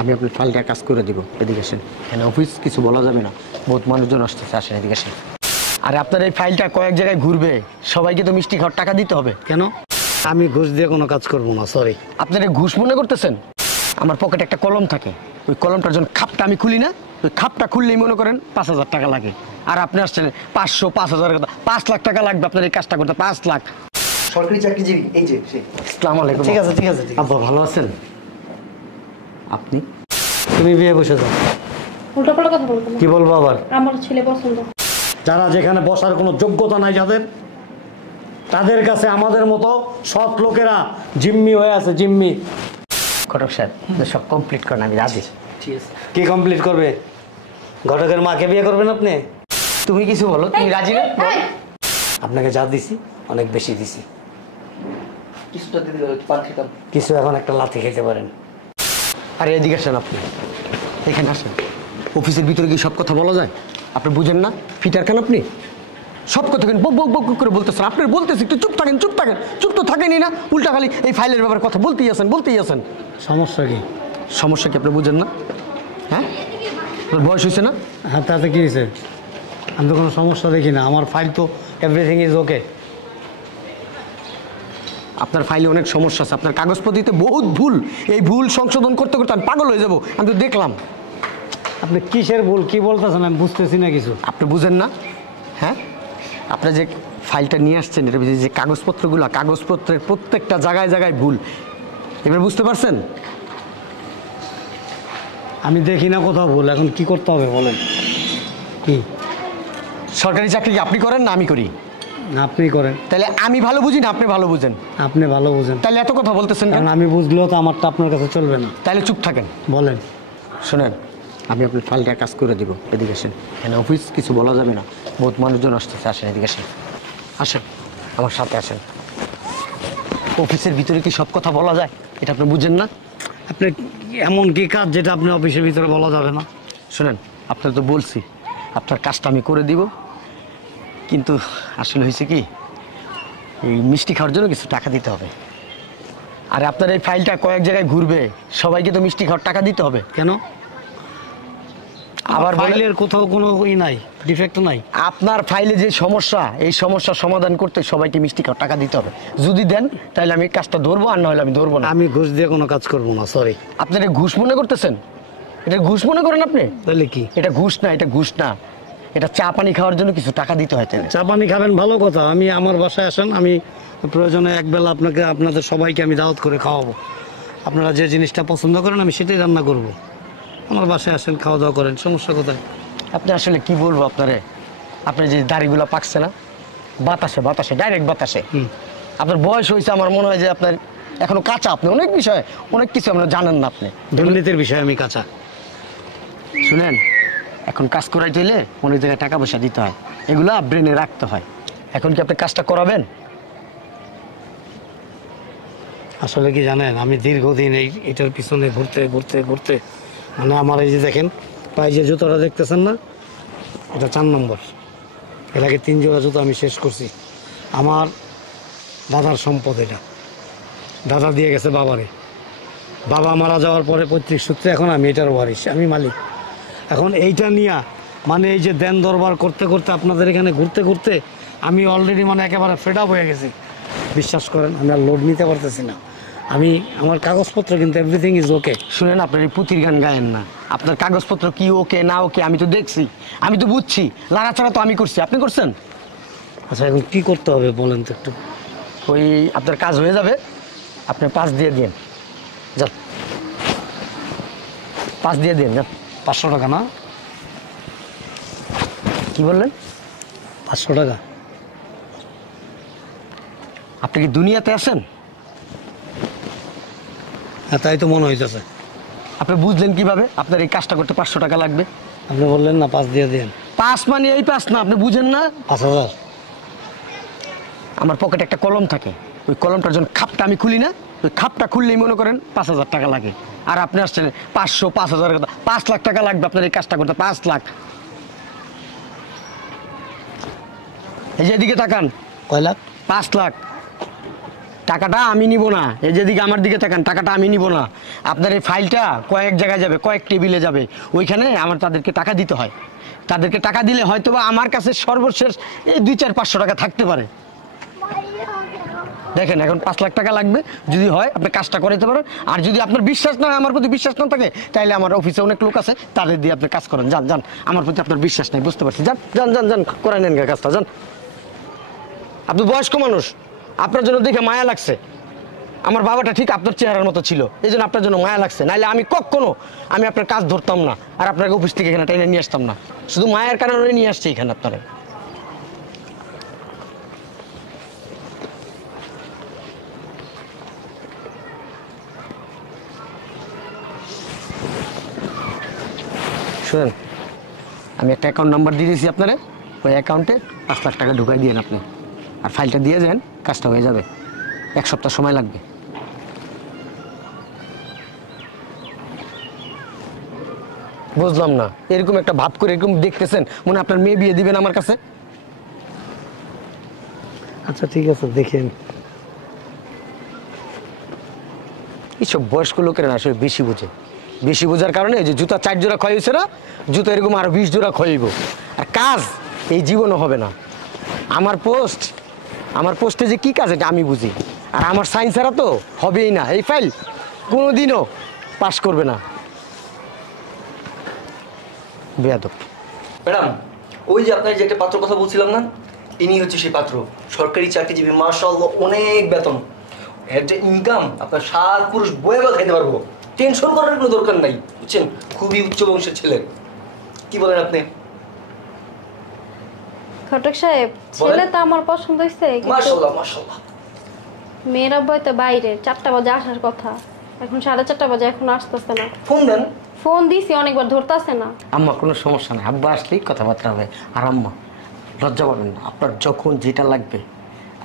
আমি আপনার ফাইলটা কাজ করে দিব। এদিকে আসেন, এখানে অফিস, কিছু বলা যাবে না, বহুত মানুষজন আসতেছে, আসেন এদিকে আসেন। আরে আপনার এই ফাইলটা কয়েক জায়গায় ঘুরবে, সবাইকে তো মিষ্টি খাওয়ার টাকা দিতে হবে। কেন? আমি ঘুষ দিয়ে কোনো কাজ করবো না, সরি। আপনারা ঘুষ মনে করতেছেন? আমার পকেটে একটা কলম থাকে, ওই কলমটার যখন খাপটা আমি খুলি না, ওই খাপটা খুললেই মনে করেন 5,000 টাকা লাগে। আর আপনি আসছেন 500, 5,000 কথা, 5 লাখ টাকা লাগবে আপনার এই কাজটা করতে, 5 লাখ। সরকারি চাকরিজীবী, এই যে সে। আসসালামু আলাইকুম। ঠিক আছে ঠিক আছে। আব্বা ভালো আছেন? আপনি? তুমি বিয়ে বসে যাও। উল্টাপাল্টা কথা বলবো না। কি বলবো আবার? আমার ছেলে পছন্দ। যারা যেখানে বসার কোনো যোগ্যতা নাই যাদের, তাদের কাছে আমাদের মতো সৎ লোকেরা জিম্মি হয়ে আছে, জিম্মি। ঘটক স্যার, সব কমপ্লিট করেন, আমি রাজি। ঠিক আছে। কি কমপ্লিট করবে? ঘটকের মাকে বিয়ে করবেন আপনি? তুমি কিছু বলো, তুমি রাজি না? আপনাকে যা দিছি অনেক বেশি দিছি, কিছুটা দিদি পান খেতাম। কিছু এখন একটা লাথি খেতে পারেন। আরে এদিকে আসেন, আপনি এখানে আসেন। অফিসের ভিতরে কি সব কথা বলা যায়? আপনি বুঝেন না? ফিটার কেন আপনি? সব কথা কেন বক বক বক করে বলতেছেন? আপনার বলতেছি একটু চুপ থাকেন, চুপ থাকেন। চুপ তো থাকেনই না, উল্টা খালি এই ফাইলের ব্যাপারে কথা বলতেই আছেন, বলতেই আছেন। সমস্যা কি? সমস্যা কি আপনি বুঝেন না? হ্যাঁ, আপনার বয়স হয়েছে না? হ্যাঁ, তাতে কি হয়েছে? আমি তো কোনো সমস্যা দেখি না, আমার ফাইল তো এভরিথিং ইজ ওকে। আপনার ফাইলে অনেক সমস্যা আছে, আপনার কাগজপত্রিতে বহুত ভুল। এই ভুল সংশোধন করতে করতে আমি পাগল হয়ে যাবো। আমি তো দেখলাম। আপনি কিসের ভুল, কি বলতেছেন আমি বুঝতেছি না কিছু। আপনি বুঝেন না? হ্যাঁ, আপনার যে ফাইলটা নিয়ে আসছেন, এর ভিতরে যে কাগজপত্রগুলো, কাগজপত্রের প্রত্যেকটা জায়গায় জায়গায় ভুল। এবার বুঝতে পারছেন? আমি দেখি না কোথাও ভুল, এখন কি করতে হবে বলেন। কি সরকারি চাকরি কি আপনি করেন না আমি করি? না, আপনি করেন। তাহলে আমি ভালো বুঝি না আপনি ভালো বুঝেন? আপনি ভালো বুঝেন। তাহলে এত কথা বলতেছেন কেন? কারণ আমি বুঝলেও তো আমারটা আপনার কাছে চলবে না। তাহলে চুপ থাকেন। বলেন। শোনেন, আমি আপনার ফাইলটা কাজ করে দিব। এদিকে আসেন, এখানে অফিস, কিছু বলা যাবে না, বহুত মানুষজন আসতেছে, আসেন এদিকে আসেন। আসেন, আমার সাথে আসেন। অফিসের ভিতরে কি সব কথা বলা যায়? এটা আপনি বুঝেন না? আপনি এমন কি কাজ যেটা আপনি অফিসের ভিতরে বলা যাবে না? শোনেন, আপনার তো বলছি আপনার কাজটা আমি করে দিব, কিন্তু আসলে হয়েছে কি, এই মিষ্টি খাওয়ার জন্য কিছু টাকা দিতে হবে। আর আপনার এই ফাইলটা কয়েক জায়গায় ঘুরবে, সবাইকে তো মিষ্টি খাওয়ার টাকা দিতে হবে। কেন? আবার ফাইলের কোথাও কোনো নাই, ডিফেক্ট নাই। আপনার ফাইলে যে সমস্যা, এই সমস্যার সমাধান করতে সবাইকে মিষ্টি খাওয়ার টাকা দিতে হবে। যদি দেন তাহলে আমি কাজটা ধরবো, আর না হলে আমি ধরবো না। আমি ঘুষ দিয়ে কোনো কাজ করবো না, সরি। আপনি এটা ঘুষ মনে করতেছেন? এটা ঘুষ মনে করেন আপনি? তাহলে কি? এটা ঘুষ না, এটা ঘুষ না, এটা চা পানি খাওয়ার জন্য কিছু টাকা দিতে হয়। তাহলে চা পানি খাবেন, ভালো কথা। আমি আমার বাসায় আসেন, আমি প্রয়োজনে একবেলা আপনাদের সবাইকে আমি দাওয়াত করে খাওয়াবো। আপনারা যে জিনিসটা পছন্দ করেন আমি সেটাই রান্না করব। আমার বাসায় আসেন, খাওয়া দাওয়া করেন, সমস্যা কোথায়? আপনি আসলে কি বলবো আপনারে, আপনার যে দাড়িগুলো পাকছে না, বাতাসে বাতাসে, ডাইরেক্ট বাতাসে। আপনার বয়স হয়েছে, আমার মনে হয় যে আপনার এখনো কাঁচা। আপনি অনেক বিষয়, অনেক কিছু আপনার জানেন না। আপনি দুর্নীতির বিষয়ে আমি কাঁচা। শুনেন, এখন কাজ করাইতে হলে অনেক জায়গায় টাকা পয়সা দিতে হয়, এগুলো ব্রেনে রাখতে হয়। এখন কি আপনি কাজটা করাবেন? আসলে কি জানেন, আমি দীর্ঘদিন এটার পিছনে ঘুরতে ঘুরতে ঘুরতে, মানে আমার এই যে দেখেন পায়ে যে জুতোটা দেখতেছেন না, এটা 4 নম্বর। এর আগে 3 জোড়া জুতো আমি শেষ করছি। আমার দাদার সম্পদ এটা, দাদা দিয়ে গেছে বাবারে। বাবা মারা যাওয়ার পরে পৈতৃক সূত্রে এখন আমি এটার ওয়ারিশ, আমি মালিক। এখন এইটা নিয়ে মানে এই যে দেন দরবার করতে করতে আপনাদের এখানে ঘুরতে ঘুরতে আমি অলরেডি মানে একেবারে ফেড আপ হয়ে গেছি। বিশ্বাস করেন, আমি আর লোড নিতে পারতেছি না। আমার কাগজপত্র কিন্তু এভরিথিং ইজ ওকে। শুনেন, আপনার এই পুতির গান গায়েন না। আপনার কাগজপত্র কি ওকে না ওকে আমি তো দেখছি, আমি তো বুঝছি। লাড়াচাড়া তো আমি করছি, আপনি করছেন? আচ্ছা, এখন কি করতে হবে বলেন তো একটু। ওই আপনার কাজ হয়ে যাবে, আপনি 5 দিয়ে দিন। যান, 5 দিয়ে দিন, যান। 500 টাকা না? কি বললেন? 500 টাকা? আপনি কি দুনিয়াতে আছেন? হ্যাঁ, তাই তো মনে হইতেছে। আপনি বুঝলেন কিভাবে আপনার এই কাজটা করতে 500 টাকা লাগবে? আপনি বললেন না 5 দিয়ে দিন। 5 মানে এই 5 না, আপনি বুঝেন না। 5000? আমার পকেটে একটা কলম থাকে, ওই কলমটার যখন খাপটা আমি খুলি না, ওই খাপটা খুললেই মনে করেন 5,000 টাকা লাগে। আর আপনি আসছেন 500, 5,000 কথা, 5 লাখ টাকা লাগবে আপনার এই কাজটা করতে, 5 লাখ। এই যে এদিকে তাকান, কয় লাখ? 5 লাখ। টাকাটা আমি নিব না। এই যেদিকে আমার দিকে তাকান, টাকাটা আমি নিব না। আপনার এই ফাইলটা কয়েক জায়গায় যাবে, কয়েক টেবিলে যাবে, ওইখানে আমার তাদেরকে টাকা দিতে হয়। তাদেরকে টাকা দিলে হয়তো বা আমার কাছে সর্বশেষ এই 200-500 টাকা থাকতে পারে। দেখেন এখন 5 লাখ টাকা লাগবে, যদি হয় আপনি কাজটা করাইতে পারেন। আর যদি আপনার বিশ্বাস না হয়, আমার প্রতি বিশ্বাস না থাকে, তাহলে আমার অফিসে অনেক লোক আছে, তাদের দিয়ে আপনি কাজ করেন। যান যান, আমার প্রতি আপনার বিশ্বাস নাই, বুঝতে পারছি। যান যান যান যান, করে নেন কাজটা, যান। আপনি বয়স্ক মানুষ, আপনার জন্য দেখে মায়া লাগছে। আমার বাবাটা ঠিক আপনার চেহারার মতো ছিল, এই জন্য আপনার জন্য মায়া লাগছে। নাইলে আমি কখনো আমি আপনার কাজ ধরতাম না, আর আপনাকে অফিস থেকে এখানে টেনে নিয়ে আসতাম না। শুধু মায়ের কারণে নিয়ে আসছি এখানে আপনারা। শুনেন, আমি একটা অ্যাকাউন্ট নাম্বার দিয়ে দিয়েছি আপনারে, ওই অ্যাকাউন্টে 5 লাখ টাকা ঢুকাই দিয়েন আপনি, আর ফাইলটা দিয়ে যান, কাজটা হয়ে যাবে। 1 সপ্তাহ সময় লাগবে। বুঝলাম না, এরকম একটা ভাব করে এরকম দেখতেছেন, মনে হয় আপনার মেয়ে বিয়ে দিবেন আমার কাছে। আচ্ছা ঠিক আছে, দেখেন। এইসব বয়স্ক লোকেরা না আসলে বেশি বোঝে। বেশি বোঝার কারণে এই যে জুতা 4 জোড়া ক্ষয় হয়েছে না, জুতা এরকম আরো 20 জোড়া ক্ষয়ইব। আর কাজ এই জীবনও হবে না। আমার পোস্টে যে কি কাজ এটা আমি বুঝি, আর আমার সাইন ছাড়া তো হবেই না। এই ফাইল কোনোদিনও পাস করবে না। বেয়াদব। ম্যাডাম, ওই যে আপনার যে একটা পাত্র কথা বলছিলাম না, ইনি হচ্ছে সেই পাত্র। সরকারি চাকরিজীবী, মাশাআল্লাহ অনেক বেতন। এর যে ইনকাম আপনার 7 পুরুষ বয়ে বা খাইতে পারবো। টেনশন করার কোনো দরকার নাই, বুঝছেন? খুবই উচ্চ বংশের ছেলে। কি বলেন আপনি? ঘটক সাহেব, ছেলে তো আমার পছন্দ হয়েছে, মাশাআল্লাহ মাশাআল্লাহ। মেয়েরা বইতে বাইরে 4টা বাজে আসার কথা, এখন 4:30 বাজে, এখন আসতেছে না। ফোন দেন। ফোন দিছি অনেকবার, ধরতেছে না। আম্মা কোনো সমস্যা নেই, আব্বা আসলেই কথাবার্তা হবে। আর আম্মা লজ্জা পাবেন না, আপনার যখন যেটা লাগবে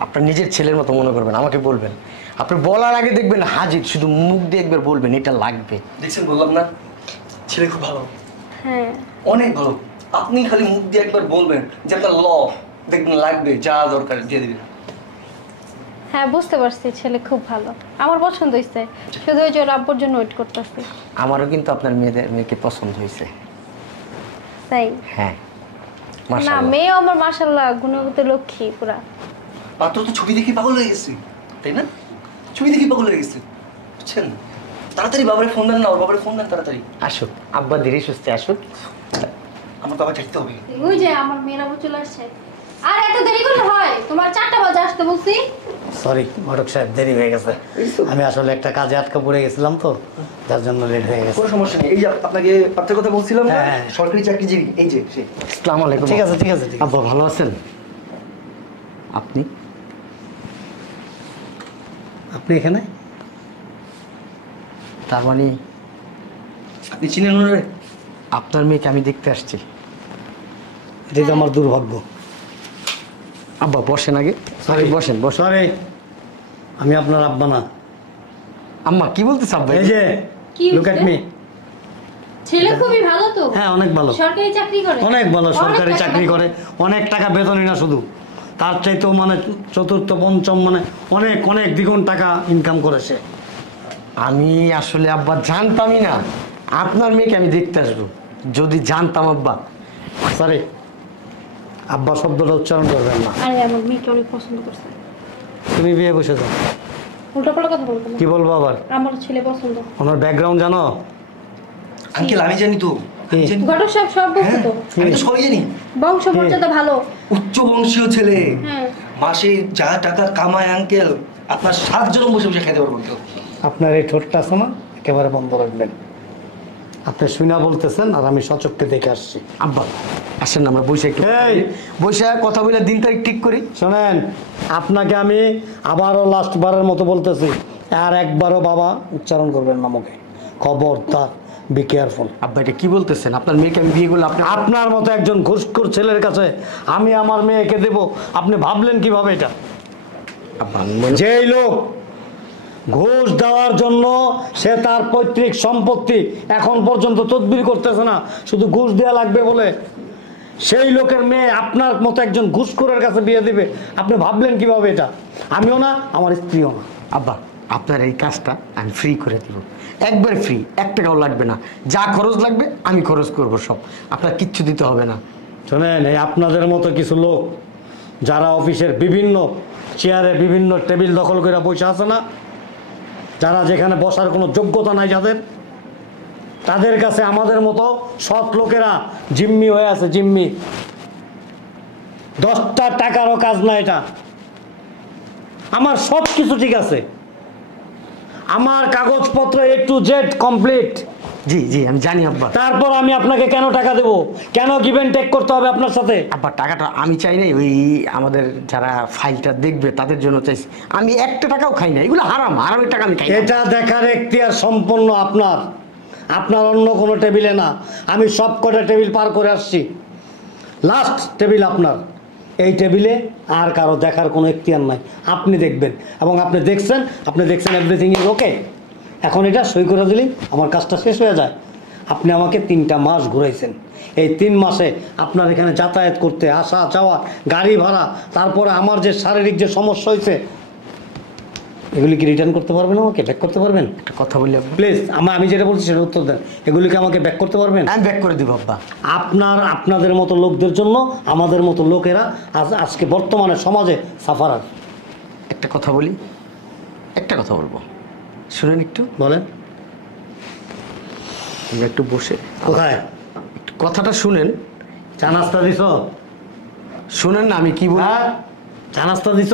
আপনার নিজের ছেলের মতো মনে করবেন, আমাকে বলবেন। আপনি বলার আগে দেখবেন হাজির, শুধু মুখ দিয়ে একবার বলবেন এটা লাগবে। দেখছেন, বললাম না ছেলে খুব ভালো, হ্যাঁ, অনেক ভালো। আপনি খালি মুখ দিয়ে একবার বলবেন যে আপনার দেখবেন লাগবে, যা দরকার দিয়ে দিবেন। হ্যাঁ বুঝতে পারছি, ছেলে খুব ভালো, আমার পছন্দ হয়েছে। শুধু ওই যে ওর আব্বুর জন্য ওয়েট করতেছি। আমারও কিন্তু আপনার মেয়েকে পছন্দ হয়েছে। তাই হ্যাঁ, না, মাশাআল্লাহ। মেয়েও আমার মাশাআল্লাহ গুণগত লক্ষ্মী পুরা। পাত্র তো ছবি দেখি পাগল হয়ে গেছে, তাই না? ছবি দেখি পাগল হয়ে গেছে, বুঝছেন? তাড়াতাড়ি বাবারে ফোন দেন না, ওর বাবারে ফোন দেন তাড়াতাড়ি। আসুক আব্বা, ধীরে সুস্থে আসুক। আমার বাবা থাকতে হবে। ওই যে আমার মেয়েরা চলে আসছে। আর এত দেরি করলে হয়? তোমার 4টা বাজে আসতে বলছি। সরি ঘটক সাহেব, দেরি হয়ে গেছে। আমি আসলে একটা কাজে আটকা পড়ে গেছিলাম তো, যার জন্য লেট হয়ে গেছে। কোনো সমস্যা নেই। এই যে আপনাকে পাত্রের কথা বলছিলাম না, হ্যাঁ। সরকারি চাকরিজীবী, এই যে সে। আসসালামু আলাইকুম। ঠিক আছে ঠিক আছে ঠিক আছে। আব্বা ভালো আছেন? আপনি আপনি এখানে? তার মানে আপনি চিনেন ওনারে? আপনার মেয়েকে আমি দেখতে আসছি। এটাই তো আমার দুর্ভাগ্য। আব্বা বসেন আগে, সরি বসেন বসেন। সরি, আমি আপনার আব্বা না। আম্মা কি বলতেছ আব্বা? এই যে কি লুক এট মি। ছেলে খুবই ভালো তো। হ্যাঁ অনেক ভালো, সরকারি চাকরি করে। অনেক ভালো অনেক সরকারি টাকা চাকরি বেতন। করে, অনেক টাকা বেতনই না শুধু, তার চাইতেও মানে চতুর্থ পঞ্চম মানে অনেক অনেক দ্বিগুণ টাকা ইনকাম করেছে। আমি আসলে আব্বা জানতামই না আপনার মেয়েকে আমি দেখতে আসবো। যদি জানতাম আব্বা। সরি, আব্বা শব্দটা উচ্চারণ করবেন না। আরে আমার মেয়েকে অনেক পছন্দ করছে। তুমি বিয়ে বসে যাও। উল্টাপাল্টা কথা বলতো না। কি বলবো আবার? আমার ছেলে পছন্দ। ওনার ব্যাকগ্রাউন্ড জানো? আঙ্কেল আমি জানি তো, আমি জানি। ঘটক সাহেব সব বলতো হ্যাঁ, তো। আমি তো সবই জানি। বংশ মর্যাদা ভালো। উচ্চ বংশীয় ছেলে, হ্যাঁ। মাসে যা টাকা কামায় আঙ্কেল, আপনার 7 জন বসে বসে খেতে পারবেন তো। আপনার এই ঠোঁটটা আছে না, একেবারে বন্ধ রাখবেন। আপনি শুনা বলতেছেন আর আমি সচক্ষে দেখে আসছি। আব্বা আসেন না, আমরা বসে একটু এই! বসে কথা বলে দিন তারিখ ঠিক করি। শোনেন, আপনাকে আমি আবারও লাস্ট বারের মতো বলতেছি, আর একবারও বাবা উচ্চারণ করবেন না মুখে। খবরদার, বি কেয়ারফুল। আব্বা এটা কি বলতেছেন? আপনার মেয়েকে আমি বিয়ে করলে আপনার মতো একজন ঘুষখোর ছেলের কাছে আমি আমার মেয়েকে দেব? আপনি ভাবলেন কিভাবে এটা? আব্বা যেই লোক ঘুষ দেওয়ার জন্য সে তার পৈতৃক সম্পত্তি এখন পর্যন্ত তদবির করতেছে না, শুধু ঘুষ দেওয়া লাগবে বলে, সেই লোকের মেয়ে আপনার মতো একজন ঘুষখোরের কাছে বিয়ে দিবে? আপনি ভাবলেন কিভাবে এটা? আমিও না, আমার স্ত্রীও না। আব্বা আপনার এই কাজটা আমি ফ্রি করে দিব, একবার ফ্রি, 1 টাকাও লাগবে না। যা খরচ লাগবে আমি খরচ করব সব, আপনার কিচ্ছু দিতে হবে না। শোনেন, এই আপনাদের মতো কিছু লোক যারা অফিসের বিভিন্ন চেয়ারে বিভিন্ন টেবিল দখল করে বসে আছে না, যারা যেখানে বসার কোনো যোগ্যতা নাই যাদের, তাদের কাছে আমাদের মতো সৎ লোকেরা জিম্মি হয়ে আছে, জিম্মি। 10টা টাকারও কাজ না এটা। আমার সব কিছু ঠিক আছে, আমার কাগজপত্র A to Z কমপ্লিট। জি জি আমি জানি আব্বা। তারপর আমি আপনাকে কেন টাকা দেবো? কেন গিভ এন্ড টেক করতে হবে আপনার সাথে? আব্বা টাকাটা আমি চাই নাই, ওই আমাদের যারা ফাইলটা দেখবে তাদের জন্য চাইছি। আমি 1 টাকাও খাই না, এগুলো হারাম, হারামের টাকা আমি খাই না। এটা দেখার এখতিয়ার সম্পূর্ণ আপনার, আপনার অন্য কোনো টেবিলে না। আমি সব কটা টেবিল পার করে আসছি, লাস্ট টেবিল আপনার। এই টেবিলে আর কারো দেখার কোনো এখতিয়ার নাই, আপনি দেখবেন। এবং আপনি দেখছেন এভরিথিং ইজ ওকে। এখন এটা সই করে দিলেই আমার কাজটা শেষ হয়ে যায়। আপনি আমাকে 3টা মাস ঘুরাইছেন। এই 3 মাসে আপনার এখানে যাতায়াত করতে, আসা যাওয়া, গাড়ি ভাড়া, তারপরে আমার যে শারীরিক যে সমস্যা হয়েছে, এগুলি কি রিটার্ন করতে পারবেন? আমাকে ব্যাক করতে পারবেন? একটা কথা বলি আব্বা, প্লিজ আমি যেটা বলছি সেটা উত্তর দেন। এগুলিকে আমাকে ব্যাক করতে পারবেন? আমি ব্যাক করে দিব আব্বা। আপনাদের মতো লোকদের জন্য আমাদের মতো লোকেরা আজকে বর্তমানে সমাজে সাফারার। একটা কথা বলি, একটা কথা বলবো, শুনেন একটু। বলেন। আমরা একটু বসে কোথায়? একটু কথাটা শুনেন। চা নাস্তা দিছ? শুনেন না আমি কি বলি। হ্যাঁ, চা নাস্তা দিছ?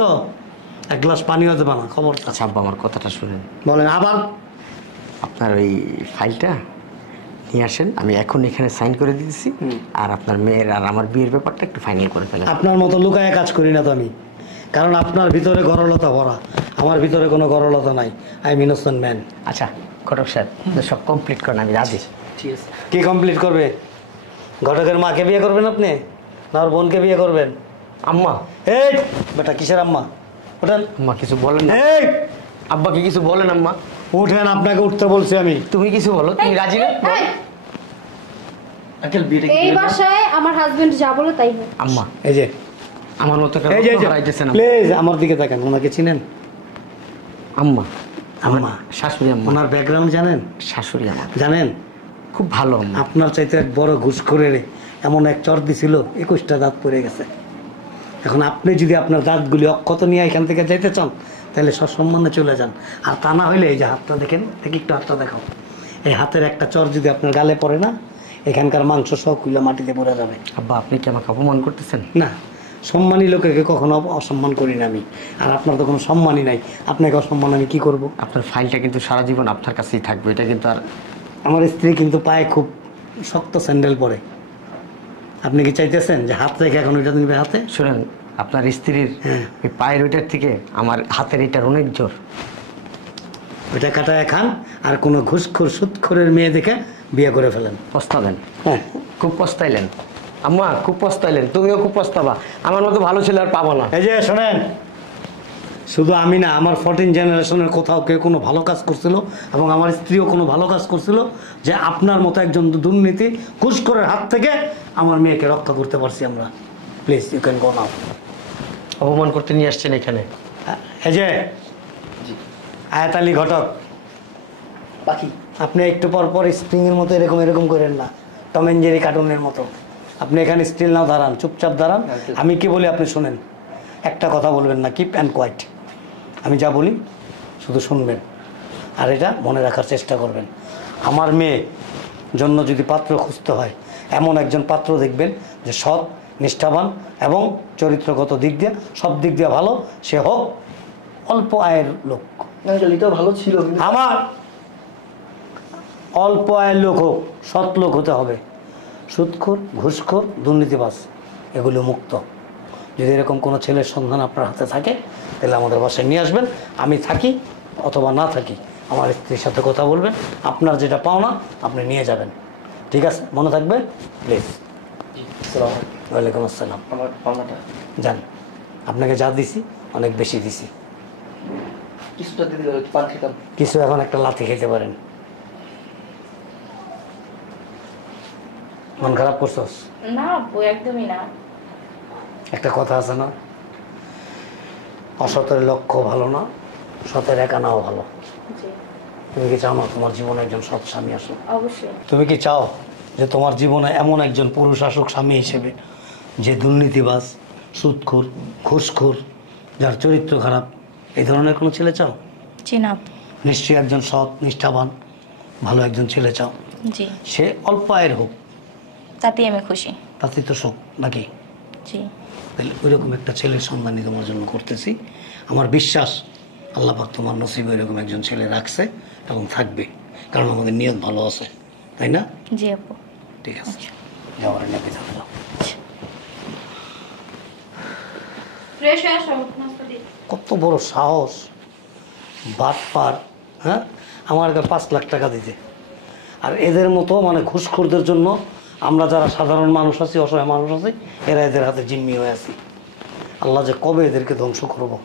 1 গ্লাস পানিও দেবা না? খবর। আচ্ছা আব্বা আমার কথাটা শুনেন। বলেন আবার। আপনার ওই ফাইলটা নিয়ে আসেন, আমি এখন এখানে সাইন করে দিতেছি। আর আপনার মেয়ের আর আমার বিয়ের ব্যাপারটা একটু ফাইনাল করে ফেলেন। আপনার মতো লুকায় কাজ করি না তো আমি, কারণ আপনার ভিতরে গরলতা ভরা, আমার ভিতরে কোনো গরলতা নাই। I am innocent man. আচ্ছা ঘটক সাহেব, সব কমপ্লিট করেন, আমি রাজি। ঠিক আছে। কি কমপ্লিট করবে? ঘটকের মাকে বিয়ে করবেন আপনি, না ওর বোনকে বিয়ে করবেন? আম্মা, এই বেটা, কিসের আম্মা? ওঠেন। আম্মা কিছু বলেন না। এই আব্বাকে কিছু বলেন আম্মা। উঠেন, আপনাকে উঠতে বলছি আমি। তুমি কিছু বলো, তুমি রাজি না? এই, আঙ্কেল বিয়েটা কি এই দিবেন না? বাসায় আমার হাজবেন্ড যা বলে তাই হোক। আম্মা এই যে, আমার মতো এই যে, হারাইতেছেন প্লিজ আমার দিকে তাকান। ওনাকে চিনেন? আম্মা। আম্মা? শাশুড়ি আম্মা। ওনার ব্যাকগ্রাউন্ড জানেন? শাশুড়ি আমার জানেন? খুব ভালো আম্মা। আপনার চাইতে এক বড় ঘুষ করে এমন এক চর দিছিল, 21টা দাঁত পড়ে গেছে। এখন আপনি যদি আপনার দাঁতগুলি অক্ষত নিয়ে এখান থেকে যাইতে চান, তাহলে সসম্মানে চলে যান। আর তা না হইলে এই যে হাতটা দেখেন, দেখি একটু হাতটা দেখাও। এই হাতের একটা চর যদি আপনার গালে পড়ে না, এখানকার মাংস সব খুলে মাটিতে পড়ে যাবে। আব্বা আপনি কি আমাকে অপমান করতেছেন? না, সম্মানী লোকেকে কখনো অসম্মান করি না আমি। আর আপনার তো কোনো সম্মানই নাই, আপনাকে অসম্মান আমি কি করব? আপনার ফাইলটা কিন্তু সারা জীবন আপনার কাছেই থাকবে, এটা কিন্তু আর। আমার স্ত্রী কিন্তু পায়ে খুব শক্ত স্যান্ডেল পরে। আপনি কি চাইতেছেন যে হাত রেখে এখন ওইটা নিবে হাতে? শুনেন, আপনার স্ত্রীর ওই পায়ের ওইটার থেকে আমার হাতের এটার অনেক জোর। ওইটা কাটায় খান, আর কোনো ঘুষখোর সুদখোরের মেয়ে দেখে বিয়ে করে ফেলেন। পস্তাবেন, হ্যাঁ, খুব পস্তাইলেন আম্মা, খুব পস্তাইলেন। তুমিও খুব পস্তাবা, আমার মতো ভালো ছেলে আর পাবো না। এই যে শোনেন, শুধু আমি না, আমার 14 জেনারেশনের কোথাও কেউ কোনো ভালো কাজ করছিল, এবং আমার স্ত্রীও কোনো ভালো কাজ করছিল, যে আপনার মতো একজন দুর্নীতি ঘুষখোরের হাত থেকে আমার মেয়েকে রক্ষা করতে পারছি আমরা। প্লিজ ইউ ক্যান গো নাও। অপমান করতে নিয়ে আসছেন এখানে। এই যে আয়াত আলী ঘটক, বাকি আপনি একটু পর পর স্প্রিংয়ের মতো এরকম এরকম করেন না, টম এন্ড জেরি কার্টুনের মতো। আপনি এখানে স্টিল নাও, দাঁড়ান, চুপচাপ দাঁড়ান। আমি কি বলি আপনি শুনেন, একটা কথা বলবেন না, কিপ অ্যান্ড কোয়াইট। আমি যা বলি শুধু শুনবেন, আর এটা মনে রাখার চেষ্টা করবেন। আমার মেয়ে জন্য যদি পাত্র খুঁজতে হয়, এমন একজন পাত্র দেখবেন যে সৎ, নিষ্ঠাবান এবং চরিত্রগত দিক দিয়ে, সব দিক দিয়ে ভালো। সে হোক অল্প আয়ের লোক। আঙ্কেল এটাও ভালো ছিল কিন্তু আমার অল্প আয়ের লোক হোক, সৎ লোক হতে হবে। সুদখোর, ঘুষখোর, দুর্নীতিবাজ এগুলো মুক্ত। যদি এরকম কোনো ছেলের সন্ধান আপনার হাতে থাকে, তাহলে আমাদের বাসায় নিয়ে আসবেন। আমি থাকি অথবা না থাকি, আমার স্ত্রীর সাথে কথা বলবেন। আপনার যেটা পাওনা আপনি নিয়ে যাবেন, ঠিক আছে? মনে থাকবে প্লিজ। আসসালামু আলাইকুম। ওয়ালাইকুম আসসালাম। আমার পাওনাটা যান, আপনাকে যা দিছি অনেক বেশি দিছি। কিছুটা দিতে গেলে পান খেতাম। কিছু এখন একটা লাথি খেতে পারেন। মন খারাপ করছস? না আব্বু, একদমই না। একটা কথা আছে না, অসতের লক্ষ্য ভালো না, সতের একানাও ভালো। জি, তুমি কি চাও না তোমার জীবনে একজন সৎ স্বামী আসুক? অবশ্যই। তুমি কি চাও যে তোমার জীবনে এমন একজন পুরুষ আসুক স্বামী হিসেবে, যে দুর্নীতিবাজ, সুদখোর, ঘুষখোর, যার চরিত্র খারাপ, এই ধরনের কোনো ছেলে চাও? জি না আব্বু। নিশ্চয়ই একজন সৎ, নিষ্ঠাবান, ভালো একজন ছেলে চাও। জি, সে অল্প আয়ের হোক, তাতেই আমি খুশি। তাতেই তো সুখ নাকি? জি, তাহলে ওইরকম একটা ছেলের সন্ধানই তোমার জন্য করতেছি। আমার বিশ্বাস আল্লাহ পাক তোমার নসিবে ওইরকম একজন ছেলে রাখছে এবং থাকবে, কারণ আমাদের নিয়ত ভালো আছে, তাই না? জি আব্বু। ঠিক আছে, যাওয়ার নাকি থাকলো। ফ্রেশ হয়ে আসো, নাস্তা দিই। কত বড় সাহস, বাটপার, হ্যাঁ, আমার কাছে 5 লাখ টাকা দিতে। আর এদের মতো মানে ঘুষখোরদের জন্য আমরা যারা সাধারণ মানুষ আছি, অসহায় মানুষ আছি, এরা এদের হাতে জিম্মি হয়ে আছি। আল্লাহ যে কবে এদেরকে ধ্বংস করবো